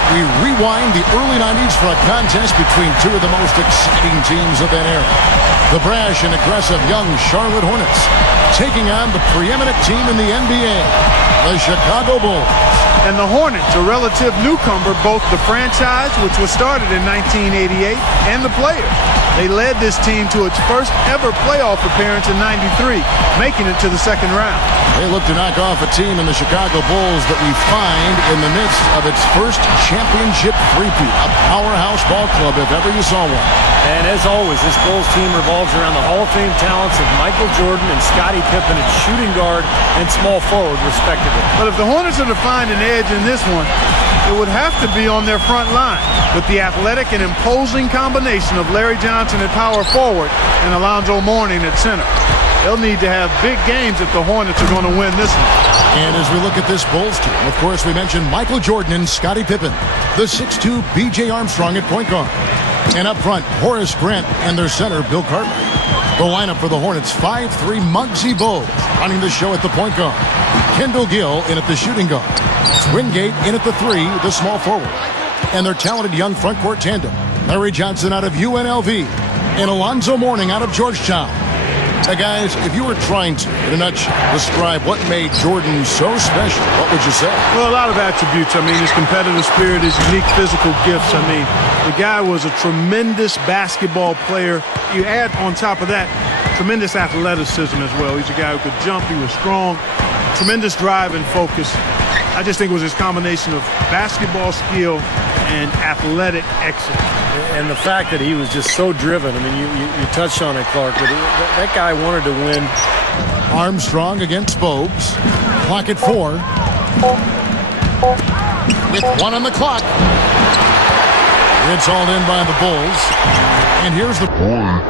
tonight, we rewind the early 90s for a contest between two of the most exciting teams of that era. The brash and aggressive young Charlotte Hornets taking on the preeminent team in the NBA, the Chicago Bulls. And the Hornets, a relative newcomer, both the franchise, which was started in 1988, and the players. They led this team to its first ever playoff appearance in '93, making it to the second round. They look to knock off a team in the Chicago Bulls that we find in the midst of its first championship three-peat, a powerhouse ball club if ever you saw one. And as always, this Bulls team revolves around the Hall of Fame talents of Michael Jordan and Scottie Pippen at shooting guard and small forward, respectively. But if the Hornets are to find an edge in this one, it would have to be on their front line with the athletic and imposing combination of Larry Johnson at power forward and Alonzo Mourning at center. They'll need to have big games if the Hornets are going to win this one. And as we look at this Bulls team, of course, we mentioned Michael Jordan and Scottie Pippen, the 6'2" B.J. Armstrong at point guard. And up front, Horace Grant and their center, Bill Cartwright. The lineup for the Hornets, 5'3" Muggsy Bogues running the show at the point guard. Kendall Gill in at the shooting guard. Wingate in at the 3, the small forward. And their talented young front court tandem, Larry Johnson out of UNLV and Alonzo Mourning out of Georgetown. Now, guys, if you were trying to, in a nutshell, describe what made Jordan so special, what would you say? Well, a lot of attributes. I mean, his competitive spirit, his unique physical gifts. I mean, the guy was a tremendous basketball player. You add on top of that, tremendous athleticism as well. He's a guy who could jump. He was strong. Tremendous drive and focus. I just think it was his combination of basketball skill and athletic excellence. And the fact that he was just so driven. I mean, you touched on it, Clark, but that guy wanted to win. Armstrong against Bogues. Clock at 4. With 1 on the clock. It's all in by the Bulls. And here's the point.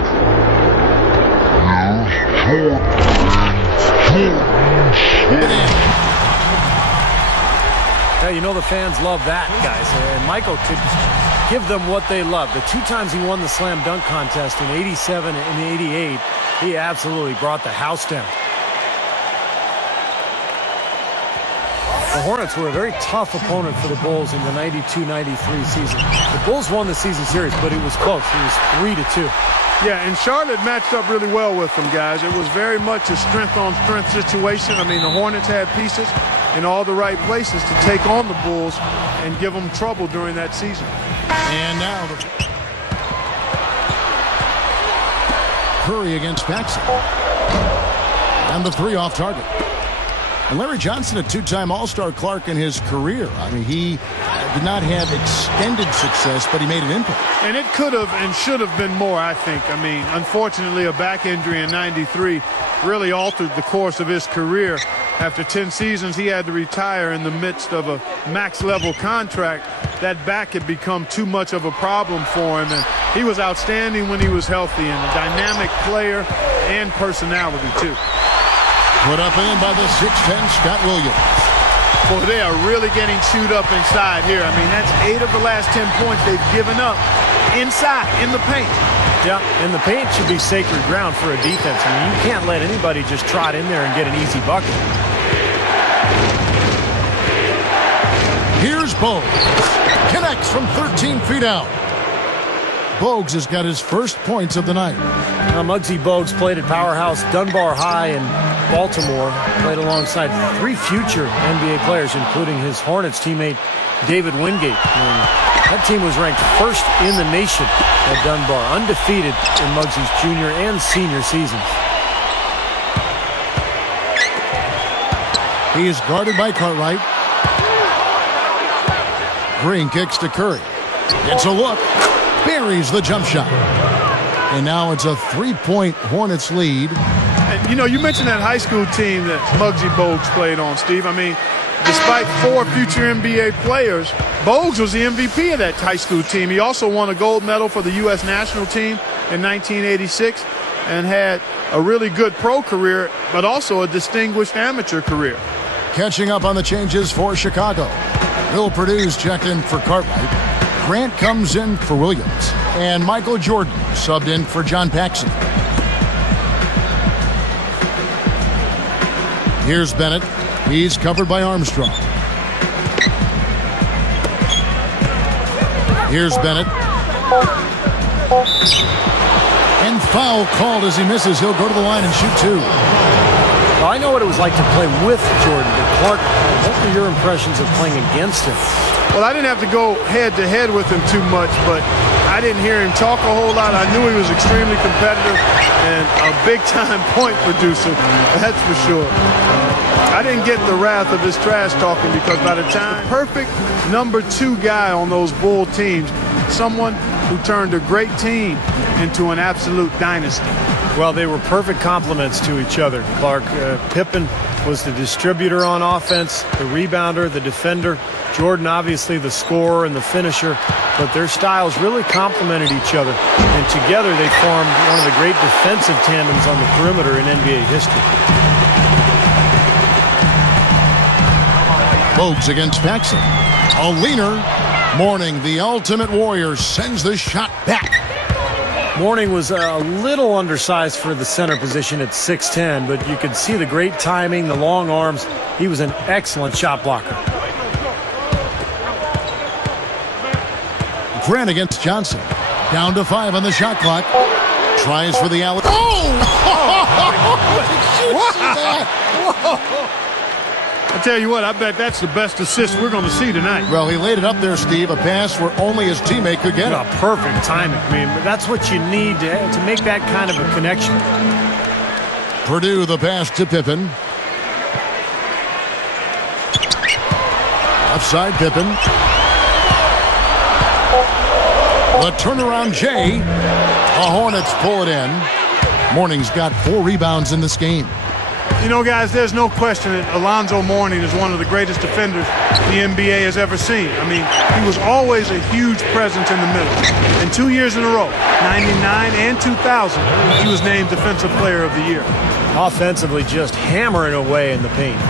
Yeah, you know the fans love that, guys. And Michael could give them what they love. The 2 times he won the slam dunk contest in '87 and '88, he absolutely brought the house down. The Hornets were a very tough opponent for the Bulls in the 92-93 season. The Bulls won the season series, but it was close. It was 3-2. Yeah, and Charlotte matched up really well with them, guys. It was very much a strength-on-strength situation. I mean, the Hornets had pieces in all the right places to take on the Bulls and give them trouble during that season. And now Curry against Paxson. And the 3 off target. And Larry Johnson, a 2-time All-Star, Clark, in his career. I mean, he did not have extended success, but he made an impact. And it could have and should have been more, I think. I mean, unfortunately, a back injury in '93 really altered the course of his career. After 10 seasons, he had to retire in the midst of a max-level contract. That back had become too much of a problem for him, and he was outstanding when he was healthy and a dynamic player and personality, too. Put up in by the 6'10" Scott Williams. Boy, they are really getting chewed up inside here. I mean, that's 8 of the last 10 points they've given up inside, in the paint. Yeah, and the paint should be sacred ground for a defense. I mean, you can't let anybody just trot in there and get an easy bucket. Here's Bogues. Connects from 13 feet out. Bogues has got his first points of the night. Now, Muggsy Bogues played at Powerhouse Dunbar High in Baltimore. Played alongside 3 future NBA players, including his Hornets teammate David Wingate. And that team was ranked first in the nation at Dunbar, undefeated in Muggsy's junior and senior seasons. He is guarded by Cartwright. Green kicks to Curry. It's a look. Buries the jump shot. And now it's a 3-point Hornets lead. And, you know, you mentioned that high school team that Muggsy Bogues played on, Steve. I mean, despite 4 future NBA players, Bogues was the MVP of that high school team. He also won a gold medal for the U.S. national team in 1986 and had a really good pro career, but also a distinguished amateur career. Catching up on the changes for Chicago. Bill Purdue's checked in for Cartwright. Grant comes in for Williams. And Michael Jordan subbed in for John Paxson. Here's Bennett. He's covered by Armstrong. Here's Bennett. And foul called as he misses. He'll go to the line and shoot 2. Well, I know what it was like to play with Jordan, but Clark, what were your impressions of playing against him? Well, I didn't have to go head-to-head with him too much, but I didn't hear him talk a whole lot. I knew he was extremely competitive and a big-time point producer, that's for sure. I didn't get the wrath of his trash talking because by the time perfect number 2 guy on those Bull teams, someone who turned a great team into an absolute dynasty. Well, they were perfect complements to each other, Clark. Pippen was the distributor on offense, the rebounder, the defender. Jordan, obviously, the scorer and the finisher. But their styles really complemented each other. And together, they formed one of the great defensive tandems on the perimeter in NBA history. Bogues against Paxson. A leaner. Mourning, the Ultimate Warrior, sends the shot back. Mourning was a little undersized for the center position at 6'10", but you could see the great timing, the long arms. He was an excellent shot blocker. Grant against Johnson. Down to 5 on the shot clock. Tries for the alley. Oh! What? Whoa! I tell you what, I bet that's the best assist we're going to see tonight. Well, he laid it up there, Steve. A pass where only his teammate could get it. Perfect timing. I mean, that's what you need to make that kind of a connection. Purdue the pass to Pippen. Upside Pippen. The turnaround Jay. The Hornets pull it in. Mourning's got 4 rebounds in this game. You know, guys, there's no question that Alonzo Mourning is one of the greatest defenders the NBA has ever seen. I mean, he was always a huge presence in the middle. And 2 years in a row, 99 and 2000, he was named Defensive Player of the Year. Offensively, just hammering away in the paint.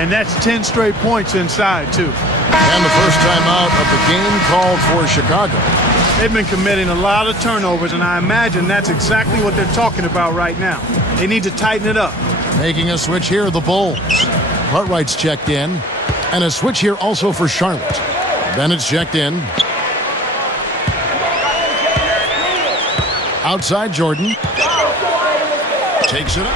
And that's 10 straight points inside, too. And the first time out of the game called for Chicago. They've been committing a lot of turnovers, and I imagine that's exactly what they're talking about right now. They need to tighten it up. Making a switch here, the Bulls. Cartwright's checked in. And a switch here also for Charlotte. Bennett's checked in. Outside Jordan. Takes it up.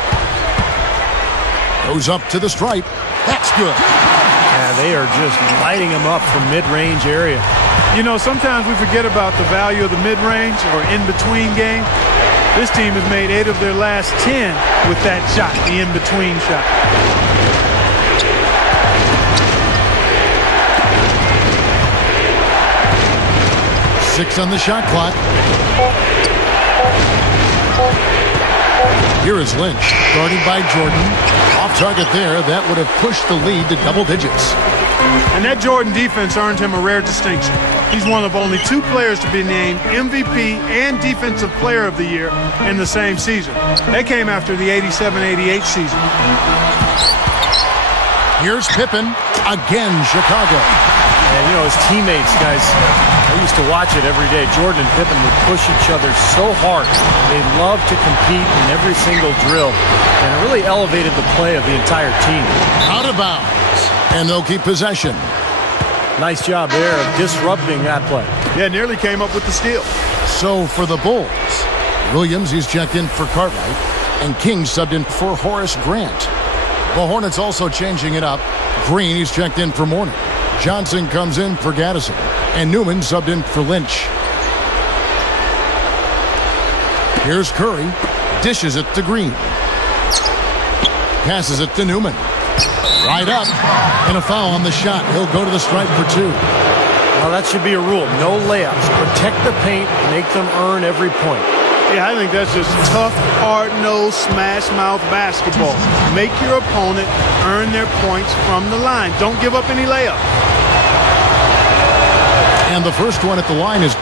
Goes up to the stripe. That's good. Yeah, they are just lighting him up from mid-range area. You know, sometimes we forget about the value of the mid-range or in-between game. This team has made 8 of their last 10 with that shot, the in-between shot. Six on the shot clock. Here is Lynch, guarded by Jordan. Off target there, that would have pushed the lead to double digits. And that Jordan defense earned him a rare distinction. He's one of only 2 players to be named MVP and Defensive Player of the Year in the same season. They came after the 87-88 season. Here's Pippen. Again, Chicago. And, you know, his teammates, guys, I used to watch it every day. Jordan and Pippen would push each other so hard. They loved to compete in every single drill. And it really elevated the play of the entire team. Out of bounds. And they'll keep possession. Nice job there of disrupting that play. Yeah, nearly came up with the steal. So for the Bulls, Williams, he's checked in for Cartwright, and King subbed in for Horace Grant. The Hornets also changing it up. Green, he's checked in for Mourning. Johnson comes in for Gaddison, and Newman subbed in for Lynch. Here's Curry, dishes it to Green. Passes it to Newman. Right up, and a foul on the shot. He'll go to the stripe for 2. Well, that should be a rule. No layups. Protect the paint. Make them earn every point. Yeah, I think that's just tough, hard-nosed, smash-mouth basketball. Make your opponent earn their points from the line. Don't give up any layup. And the first one at the line is